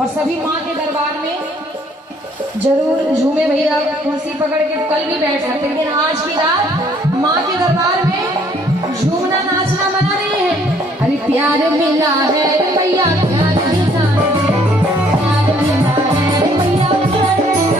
और सभी माँ के दरबार में जरूर झूमे भैया, कुर्सी पकड़ के कल भी बैठ सकते, लेकिन आज की रात माँ के दरबार में झूमना नाचना मना नहीं है। अरे प्यार मिला है भैया, प्यार मिला है, प्यार मिला है भैया, प्यार मिला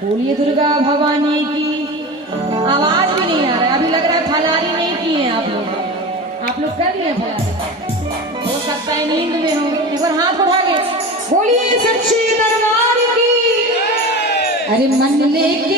बोलिए दुर्गा भवानी की। आवाज भी नहीं आ रहा है, अभी लग रहा है फलारी नहीं की है आप लोग कर लिए फलारी, हो सकता है नींद में हो। एक बार हाथ उठा के बोलिए सच्चे दरबार की। अरे मन लेके